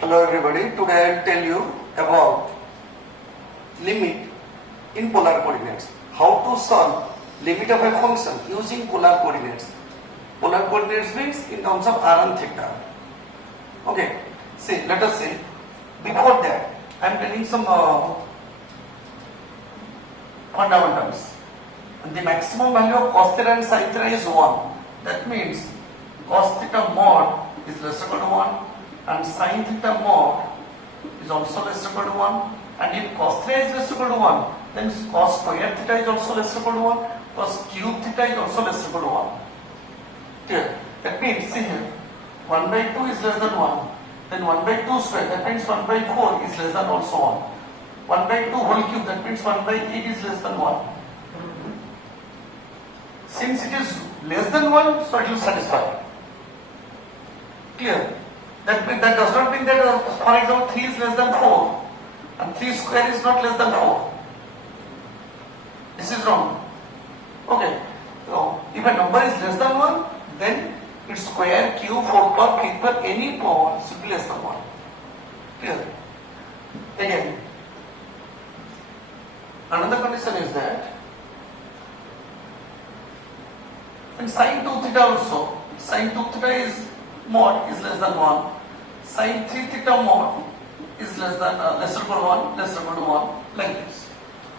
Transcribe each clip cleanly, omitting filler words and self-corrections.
Hello everybody, today I will tell you about limit in polar coordinates. How to solve limit of a function using polar coordinates. Polar coordinates means in terms of r and theta. Okay, see, let us see. Before that, I am telling some fundamentals. The maximum value of cos theta and sin theta is 1. That means cos theta mod is less equal to 1 and sin theta mod is also less equal to 1. And if cos theta is less equal to 1, then cos square theta is also less equal to 1. Cos cube theta is also less equal to 1. Clear? That means, see here, 1 by 2 is less than 1. Then 1 by 2 square, that means 1 by 4 is less than also 1. 1 by 2 whole cube, that means 1 by 8 is less than 1. Since it is less than 1, so it will satisfy. Clear? That does not mean that, for example, 3 is less than 4 and 3 square is not less than 4. This is wrong. Okay. So, if a number is less than 1, then its square, cube, 4 power, 5 power, any power should be less than 1. Clear? Again, another condition is that in sin 2 theta also, sin 2 theta is mod is less than 1, sin 3 theta mod is less than less equal to 1, less equal to 1, like this.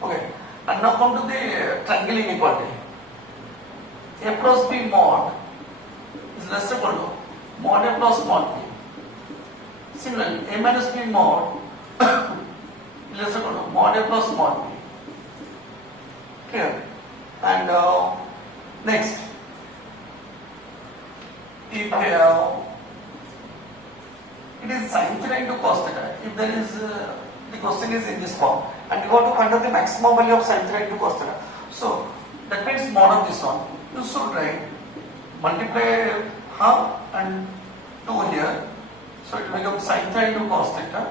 Okay. And now come to the triangle inequality. A plus b mod is less equal to mod a plus mod b. Similarly, a minus b mod is less equal to mod a plus mod b. Clear? And next, if it is sin theta into cos theta, if there is the question is in this form, and you want to find out the maximum value of sin theta into cos theta. So that means mod of this one. You should write multiply half and 2 here, so it will become sin theta into cos theta.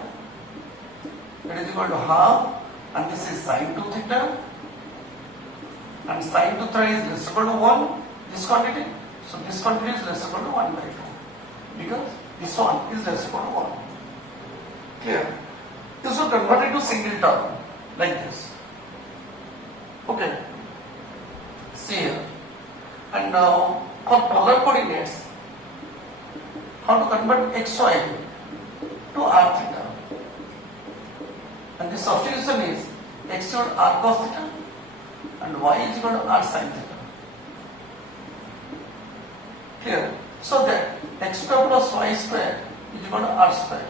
That is equal to half, and this is sin 2 theta, and sin 2 theta is less equal to 1. This quantity. So this quantity is less equal to 1 by 2 because this one is less equal to 1. Clear? You should convert it to single term like this. Okay. See here. And now for polar coordinates, how to convert xy to r theta. And the substitution is x equal to r cos theta and y is equal to r sin theta. Clear? So that x square plus y square is equal to r square.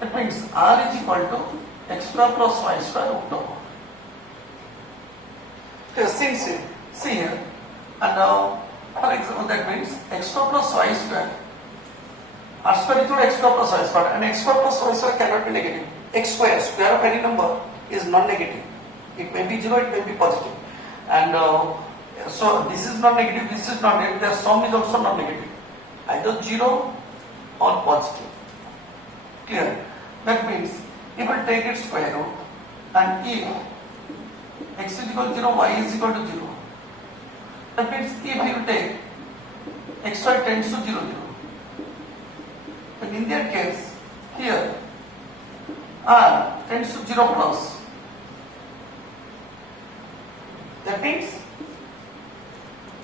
That means r is equal to x square plus y square root over. Okay, see here. And now, for example, that means x square plus y square. R square is equal to x square plus y square, and x square plus y square cannot be negative. X square, square of any number, is non-negative. It may be 0, it may be positive. And so this is not negative, this is not negative, their sum is also not negative. Either 0 or positive. Clear? That means if we take its square root and if x is equal to 0, y is equal to 0. That means if you take xy tends to 0, 0. Then in that case, here r tends to 0 plus. That means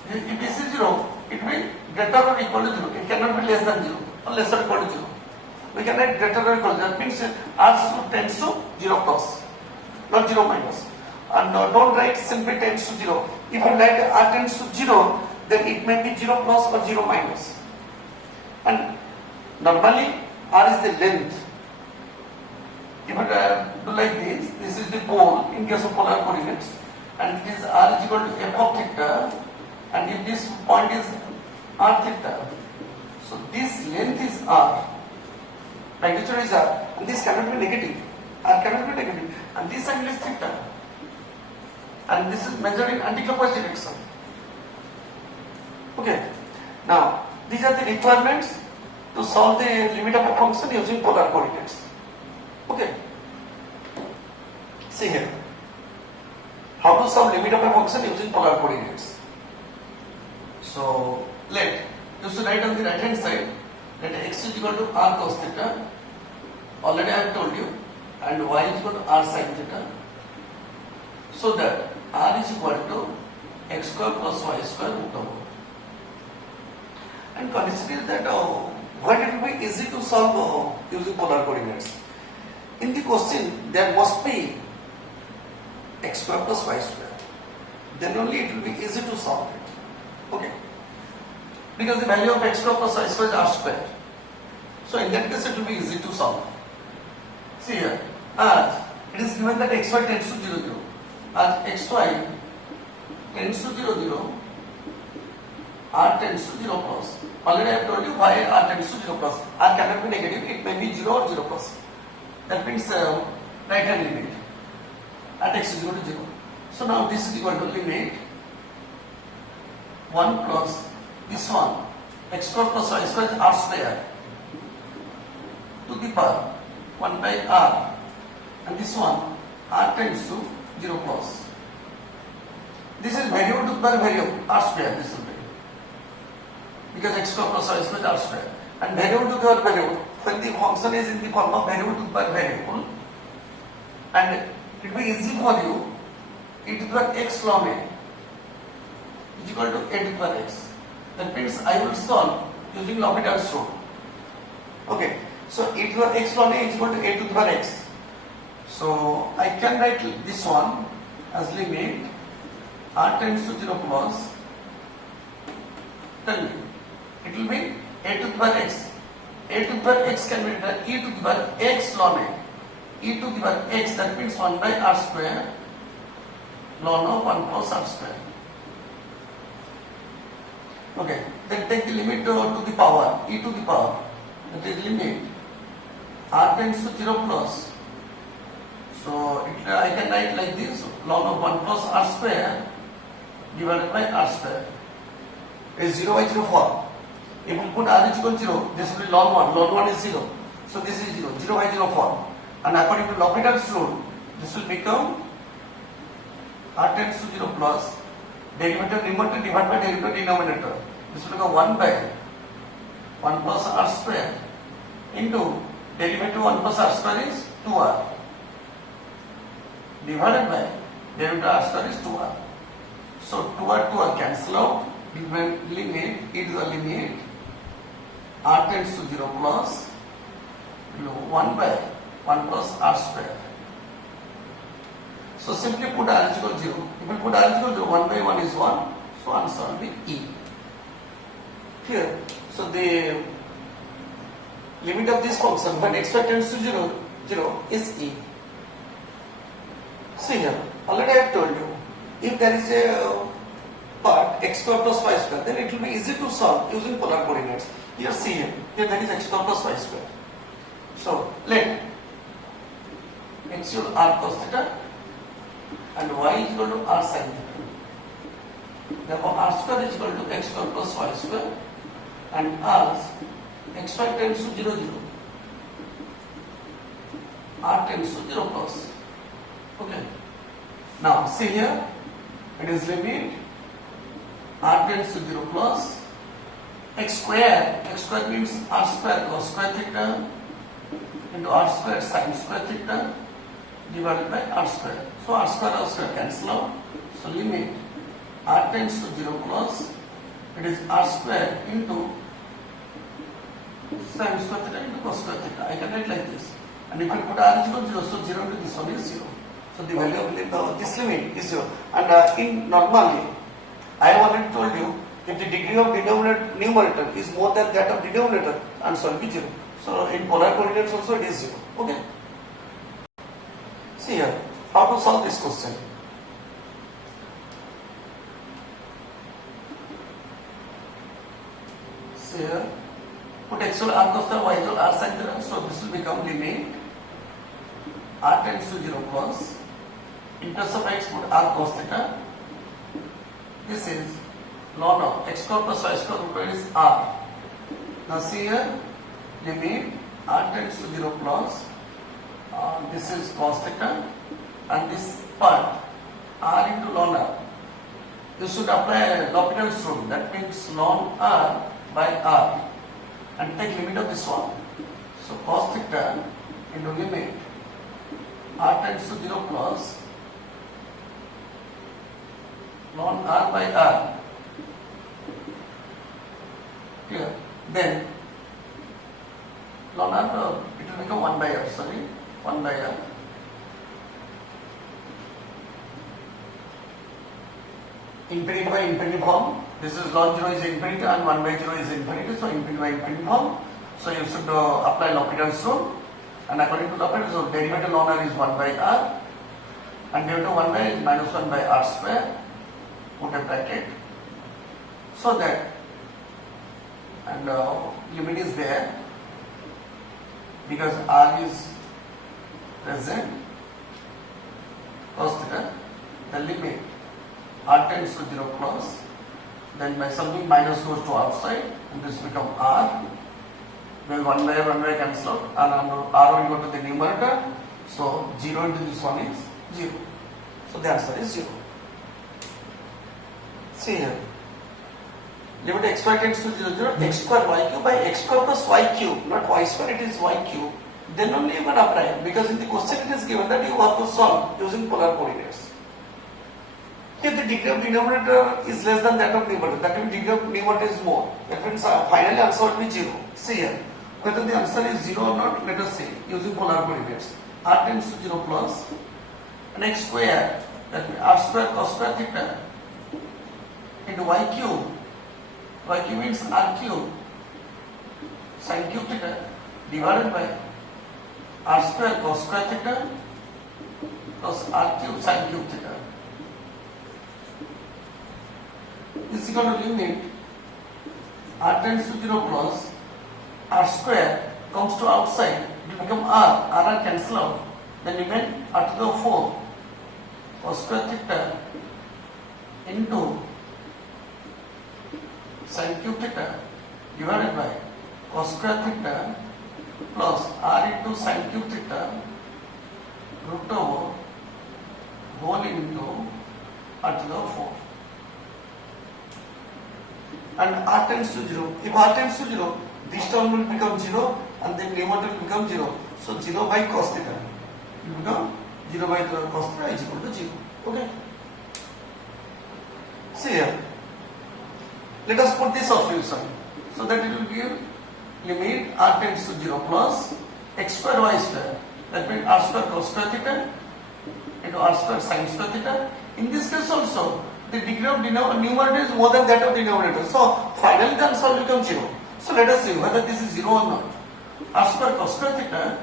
if this is 0, it will be greater or equal to 0. It cannot be less than 0 or less or equal to 0. We can write greater or equal to 0. That means r tends to 0 plus, not 0 minus. And don't write simply tends to 0. If you write r tends to 0, then it may be 0 plus or 0 minus. And normally r is the length. If you do like this is the pole in case of polar coordinates, and it is r is equal to f of theta, and if this point is r theta, so this length is r, magnitude is r, and this cannot be negative, r cannot be negative, and this angle is theta, and this is measured in anticlockwise direction. Okay, now these are the requirements to solve the limit of a function using polar coordinates. Okay, see here, how to solve limit of a function using polar coordinates. So let you should write on the right hand side let x is equal to r cos theta, already I have told you, and y is equal to r sin theta, so that r is equal to x square plus y square root over. And consider that what it will be easy to solve using polar coordinates. In the question, there must be x square plus y square. Then only it will be easy to solve it. Okay. Because the value of x square plus y square is r square. So in that case it will be easy to solve. See here, as it is given that xy tends to 0, 0. As xy tends to 0, 0, r tends to 0 plus. Already I have told you why r tends to 0 plus. R cannot be negative, it may be 0 or 0 plus. That means right hand limit at x is equal to 0. So now this is equal to limit 1 plus this one, x square plus y square is r square to the power 1 by r, and this one r tends to 0 plus. This is variable to the power variable r square, this will be, because x square plus y square is r square, and variable to the power variable, when the function is in the form of variable to the power variable, and it will be easy for you, e to the power x ln a is equal to a to the power x. That means I will solve using L'Hopital's rule. Okay, so e to the power x ln a is equal to a to the power x. So I can write this one as limit r tends to 0 plus. Tell me, it will be a to the power x. A to the power x can be written e to the power x ln a. E to the power x, that means 1 by r square ln of 1 plus r square. Okay, then take the limit to the power, e to the power, that is limit r tends to 0 plus. So I can write like this, ln of 1 plus r square divided by r square is 0 by 0 form. If you put r is equal to 0, this will be ln 1, ln 1 is 0. So this is 0, 0 by 0 form. And according to L'Hopital's rule, this will become r tends to 0 plus derivative numerator divided by derivative denominator. This will become 1 by 1 plus r square into derivative 1 plus r square is 2r divided by derivative r square is 2r. So 2r 2r cancel out, limit e to the limit r tends to 0 plus 1 by 1 plus r square. So simply put r is equal to 0. If you put r is equal to 0, 1 by 1 is 1. So answer will be E. Here, so the limit of this function when x tends to 0, 0 is E. See here, already I have told you, if there is a part x square plus y square, then it will be easy to solve using polar coordinates. Here see here there is x square plus y square. So let x equal to r cos theta and y is equal to r sin theta. Therefore r square is equal to x square plus y square, and as xy tends to 0, 0, r tends to 0 plus. Okay. Now see here, it is limit r tends to 0 plus x square means r square cos square theta into r square sin square theta divided by r square. So r square cancel out. So limit r tends to 0 plus, it is r square into sin square theta into cos square theta. I can write like this. And if I put r is equal to 0, so 0 into this one is 0. So the value of this limit is 0. And in normally, I have already told you, if the degree of numerator is more than that of denominator, answer will be 0. So in polar coordinates also it is 0. Okay. See here, how to solve this question. See here, put x equal r cos theta, y equal r sin theta. So this will become limit r tends to 0 plus, in terms of x put r cos theta. This is ln of x square plus y square root is r. Now see here, limit r tends to 0 plus, this is cos theta, and this part r into ln r. You should apply L'Hopital's rule, that means ln r by r. and take limit of this one. So cos theta into limit r tends to 0 plus ln r by r. Clear? Then ln r, it will become 1 by r, 1 by r. Infinity by infinity form. This is ln 0 is infinity and 1 by 0 is infinity. So infinity by infinity form. So you should apply L'Hopital's rule. And according to L'Hopital's rule, derivative ln r is 1 by r. And derivative 1 by is minus 1 by r square. Put a bracket. So that, and limit is there because r is present. Cos theta, the limit r tends to 0 plus, then by something minus goes to outside and this become r. Then 1 by r cancel out and r will go to the numerator. So 0 into this one is 0. So the answer is 0. See here. Limit x y tends to 0, 0, x square y cube by x square plus y cube, not y square, it is y cube. Then only you can apply, because in the question it is given that you have to solve using polar coordinates. If the degree of denominator is less than that of numerator, that means degree of numerator is more. That means finally answer will be 0. See here, whether the answer is 0 or not, let us see, using polar coordinates. R tends to 0 plus, and x square, that means r square cos square theta, into y cube. Y cube means r cube sin cube theta divided by r square cos square theta plus r cube sin cube theta is equal to limit r tends to 0 plus r square comes to outside, it will become r cancel out, then remain r to the 4 cos square theta into sin cube theta divided by cos square theta plus r into sin cube theta root over whole into r to the 4. And r tends to 0. If r tends to 0, this term will become 0 and then numerator will become 0. So 0 by cos theta will become 0 by cos theta is equal to 0. Okay. See here. Let us put this solution so that it will give limit r tends to 0 plus x square y square, that means r square cos square theta into r square sin square theta. In this case also, the degree of numerator is more than that of the denominator. So finally the answer will become 0. So let us see whether this is 0 or not. R square cos square theta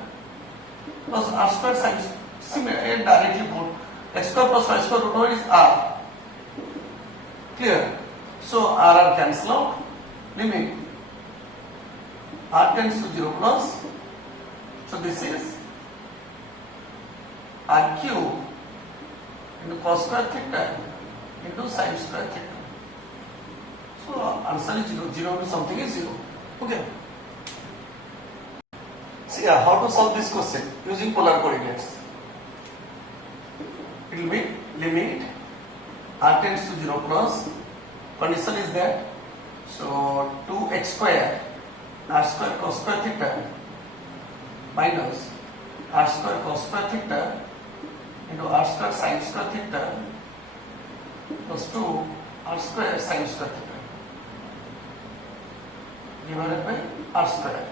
plus r square sin directly put x square plus y square root over is r. Clear? So r cancel out, limit r tends to 0 plus, so this is r cube into cos square theta into sin square theta. So answer is 0, 0 into something is 0. Okay. See how to solve this question using polar coordinates. It will be limit r tends to 0 plus, condition is that, so 2x square r square cos square theta minus r square cos square theta into r square sin square theta plus 2 r square sin square theta divided by r square.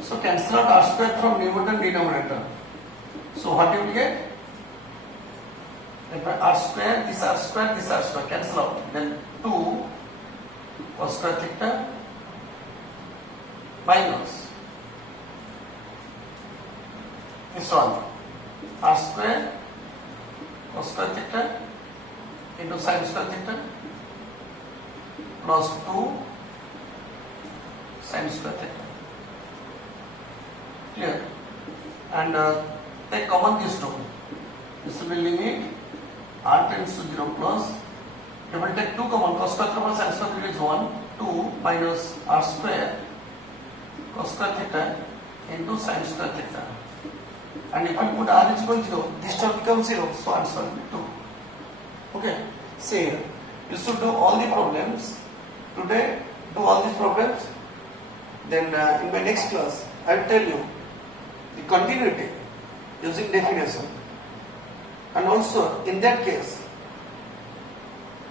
So cancel out r square from numerator and denominator. So what you will get? R square, this r square, this r square, cancel out. Then 2 cos square theta minus this one, r square cos square theta into sin square theta plus 2 sin square theta. Clear? And take common these two. This will be limit r tends to 0 plus, you will take 2 common, cos square theta plus sin square theta is 1, 2 minus r square cos square theta into sin square theta. And if you put r is equal to 0, this term becomes 0, so answer will be 2. Okay, see here, you should do all the problems today, do all these problems Then in my next class, I will tell you the continuity using definition, and also in that case,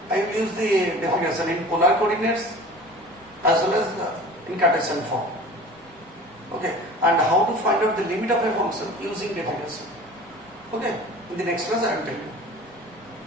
I will use the definition in polar coordinates as well as in Cartesian form. Okay, and how to find out the limit of a function using definition. Okay, in the next class I will tell you.